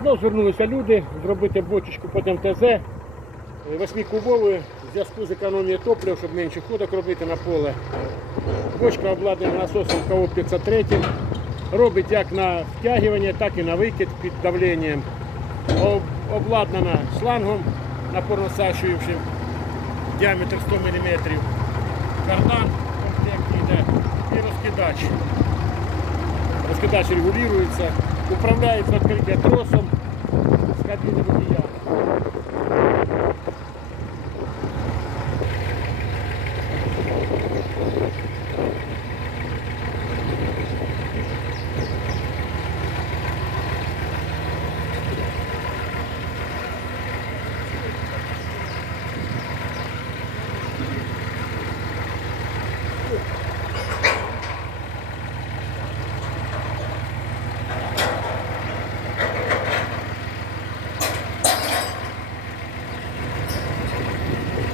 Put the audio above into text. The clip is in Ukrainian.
Знов звернулися люди зробити бочечку під МТЗ е, восьмикубовою в зв'язку з економією топлива, щоб менше ходок робити на поле. Бочка обладнана насосом КО 503. Робить як на втягування, так і на викид під давленням. Обладнана шлангом напорно-сащуючим діаметр 100 мм. Кардан в комплекті йде і розкидач. Розкидач регулируется, управляется открытие тросом с водія.